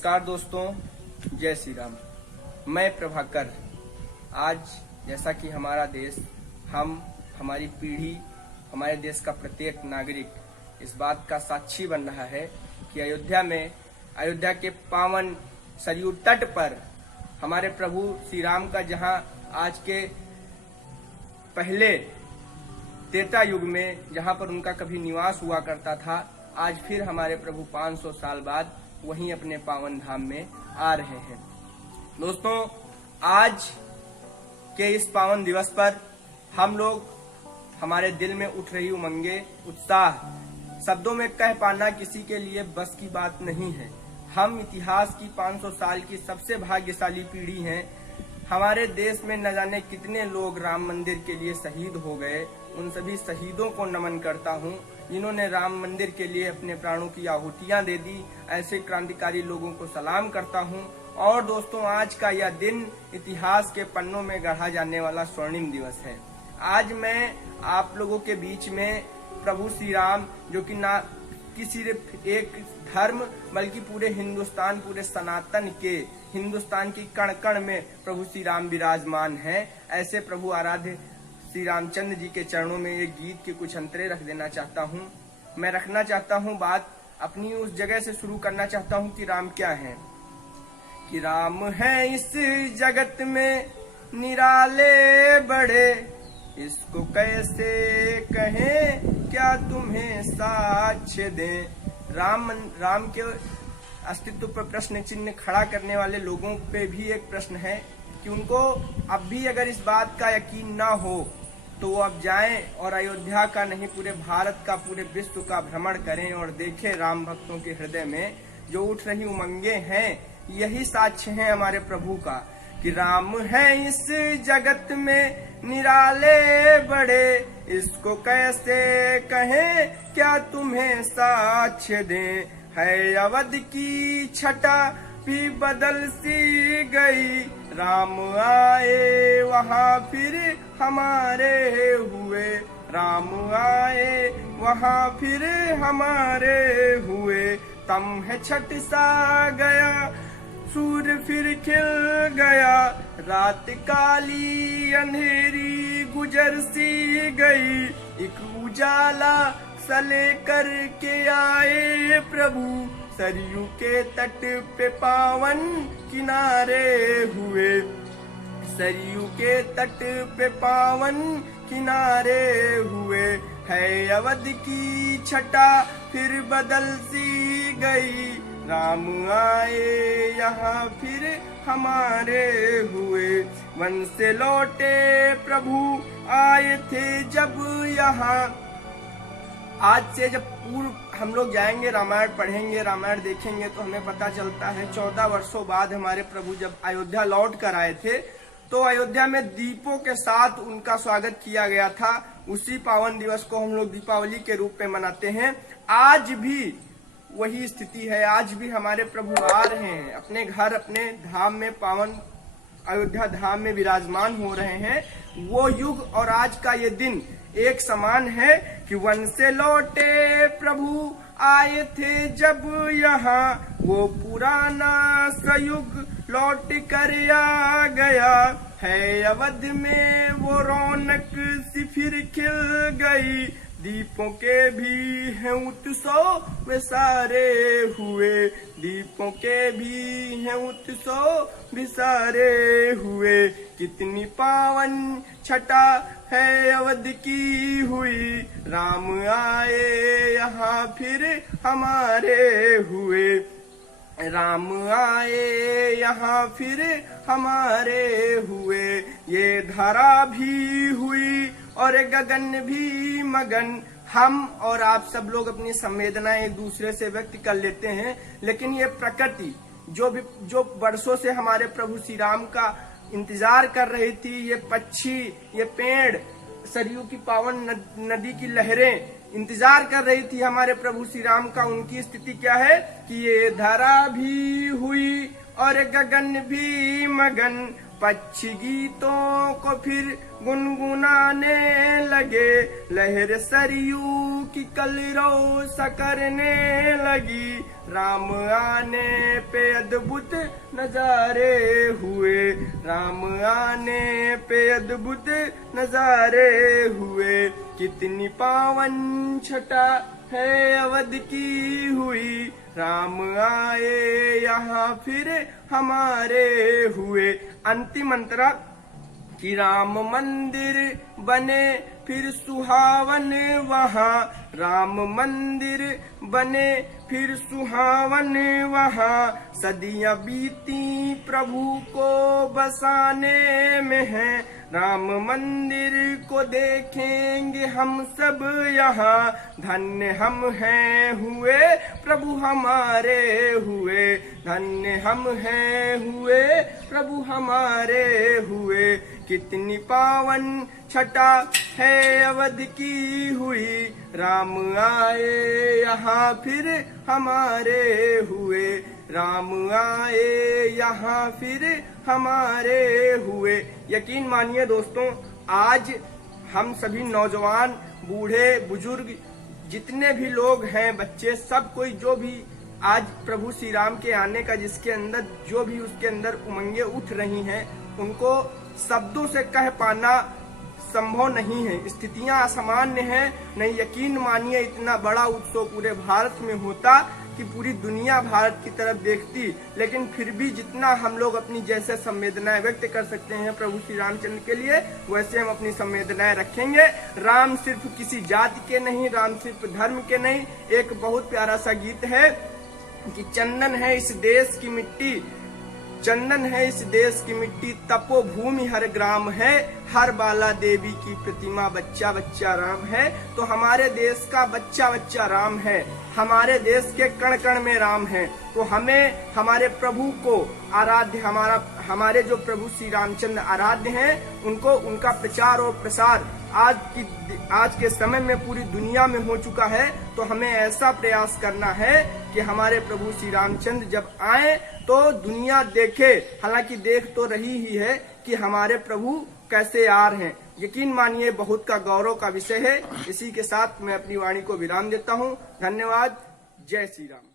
नमस्कार दोस्तों, जय श्री राम। मैं प्रभाकर। आज जैसा कि हमारा देश, हमारी पीढ़ी, हमारे देश का प्रत्येक नागरिक इस बात का साक्षी बन रहा है कि अयोध्या के पावन सरयू तट पर हमारे प्रभु श्री राम का जहां आज के पहले त्रेता युग में जहां पर उनका कभी निवास हुआ करता था, आज फिर हमारे प्रभु 500 साल बाद वहीं अपने पावन धाम में आ रहे हैं। दोस्तों, आज के इस पावन दिवस पर हम लोग, हमारे दिल में उठ रही उमंगे, उत्साह शब्दों में कह पाना किसी के लिए बस की बात नहीं है। हम इतिहास की 500 साल की सबसे भाग्यशाली पीढ़ी हैं। हमारे देश में न जाने कितने लोग राम मंदिर के लिए शहीद हो गए। उन सभी शहीदों को नमन करता हूँ जिन्होंने राम मंदिर के लिए अपने प्राणों की आहुतियां दे दी। ऐसे क्रांतिकारी लोगों को सलाम करता हूँ। और दोस्तों, आज का यह दिन इतिहास के पन्नों में गढ़ा जाने वाला स्वर्णिम दिवस है। आज मैं आप लोगों के बीच में प्रभु श्री राम, जो कि ना किसी एक धर्म बल्कि पूरे हिंदुस्तान, पूरे सनातन के हिंदुस्तान की कण कण में प्रभु श्री राम विराजमान हैं, ऐसे प्रभु आराध्य श्री रामचंद्र जी के चरणों में एक गीत के कुछ अंतरे रख देना चाहता हूँ। मैं रखना चाहता हूँ बात अपनी उस जगह से शुरू करना चाहता हूँ कि राम क्या है। कि राम है इस जगत में निराले बड़े, इसको कैसे कहें, क्या तुम्हें साक्ष्य दें। राम के अस्तित्व पर प्रश्न चिन्ह खड़ा करने वाले लोगों पे भी एक प्रश्न है कि उनको अब भी अगर इस बात का यकीन ना हो तो वो अब जाएं और अयोध्या का नहीं, पूरे भारत का, पूरे विश्व का भ्रमण करें और देखें राम भक्तों के हृदय में जो उठ रही उमंगे हैं। यही साक्ष्य है हमारे प्रभु का कि राम है इस जगत में निराले बड़े, इसको कैसे कहें, क्या तुम्हें साक्ष्य दें। है अवध की छटा भी बदल सी गई, राम आए वहाँ फिर हमारे हुए। राम आए वहाँ फिर हमारे हुए। तम है छठ सा गया, सूर्य फिर खिल गया, रात काली अंधेरी गुजर सी गई। एक उजाला सले कर के आए प्रभु, सरयू के तट पे पावन किनारे हुए। सरयू के तट पे पावन किनारे हुए। है अवध की छटा फिर बदल सी गई, राम आए यहाँ फिर हमारे हुए। वन से लौटे प्रभु आए थे जब यहाँ। आज से जब पूर्व हम लोग जाएंगे, रामायण पढ़ेंगे, रामायण देखेंगे तो हमें पता चलता है 14 वर्षों बाद हमारे प्रभु जब अयोध्या लौट कर आए थे तो अयोध्या में दीपों के साथ उनका स्वागत किया गया था। उसी पावन दिवस को हम लोग दीपावली के रूप में मनाते हैं। आज भी वही स्थिति है। आज भी हमारे प्रभु आ रहे हैं, अपने घर, अपने धाम में, पावन अयोध्या धाम में विराजमान हो रहे हैं। वो युग और आज का ये दिन एक समान है कि वन से लौटे प्रभु आए थे जब यहाँ, वो पुराना सयुग लौट कर आ गया। है अवध में वो रौनक सी फिर खिल गई, दीपों के भी हैं उत्सव वे सारे हुए। दीपों के भी हैं उत्सव वे सारे हुए। कितनी पावन छटा है अवध की हुई, राम आए यहाँ फिर हमारे हुए। राम आए यहाँ फिर हमारे हुए। ये धरा भी हुई और गगन भी मगन। हम और आप सब लोग अपनी संवेदनाएं एक दूसरे से व्यक्त कर लेते हैं, लेकिन ये प्रकृति जो वर्षों से हमारे प्रभु श्री राम का इंतजार कर रही थी, ये पक्षी, ये पेड़, सरयू की पावन नदी की लहरें इंतजार कर रही थी हमारे प्रभु श्री राम का। उनकी स्थिति क्या है कि ये धरा भी हुई और गगन भी मगन। पक्षी गीतों को फिर गुनगुनाने लगे, लहर सरयू की कलरव सा करने लगी। राम आने पे अद्भुत नजारे हुए, राम आने पे अद्भुत नजारे हुए। कितनी पावन छटा है अवध की हुई, राम आए यहाँ फिर हमारे हुए। अंतिम अंतरा कि राम मंदिर बने फिर सुहावन वहाँ, राम मंदिर बने फिर सुहावन वहाँ। सदियां बीती प्रभु को बसाने में है, राम मंदिर को देखेंगे हम सब यहाँ। धन्य हम हैं हुए प्रभु हमारे हुए, धन्य हम हैं हुए प्रभु हमारे हुए। कितनी पावन छटा है अवध की हुई, राम आए यहाँ फिर हमारे हुए, राम आए यहाँ फिर हमारे हुए। यकीन मानिए दोस्तों, आज हम सभी नौजवान, बूढ़े, बुजुर्ग, जितने भी लोग हैं, बच्चे, सब कोई जो भी आज प्रभु श्री राम के आने का जिसके अंदर जो भी उसके अंदर उमंगे उठ रही हैं, उनको शब्दों से कह पाना संभव नहीं है। स्थितियां असामान्य हैं। नहीं, यकीन मानिए इतना बड़ा उत्सव पूरे भारत में होता कि पूरी दुनिया भारत की तरफ देखती, लेकिन फिर भी जितना हम लोग अपनी जैसे संवेदनाएं व्यक्त कर सकते हैं प्रभु श्री रामचंद्र के लिए, वैसे हम अपनी संवेदनाएं रखेंगे। राम सिर्फ किसी जाति के नहीं, राम सिर्फ धर्म के नहीं। एक बहुत प्यारा सा गीत है कि चंदन है इस देश की मिट्टी, चंदन है इस देश की मिट्टी, तपोभूमि हर ग्राम है, हर बाला देवी की प्रतिमा, बच्चा बच्चा राम है। तो हमारे देश का बच्चा बच्चा राम है, हमारे देश के कण कण में राम है। तो हमें हमारे प्रभु को आराध्य, हमारे जो प्रभु श्री रामचंद्र आराध्य हैं, उनको उनका प्रचार और प्रसार आज के समय में पूरी दुनिया में हो चुका है। तो हमें ऐसा प्रयास करना है कि हमारे प्रभु श्री रामचंद्र जब आए तो दुनिया देखे, हालांकि देख तो रही ही है कि हमारे प्रभु कैसे आ रहे हैं। यकीन मानिए बहुत का गौरव का विषय है। इसी के साथ मैं अपनी वाणी को विराम देता हूँ। धन्यवाद। जय श्री राम।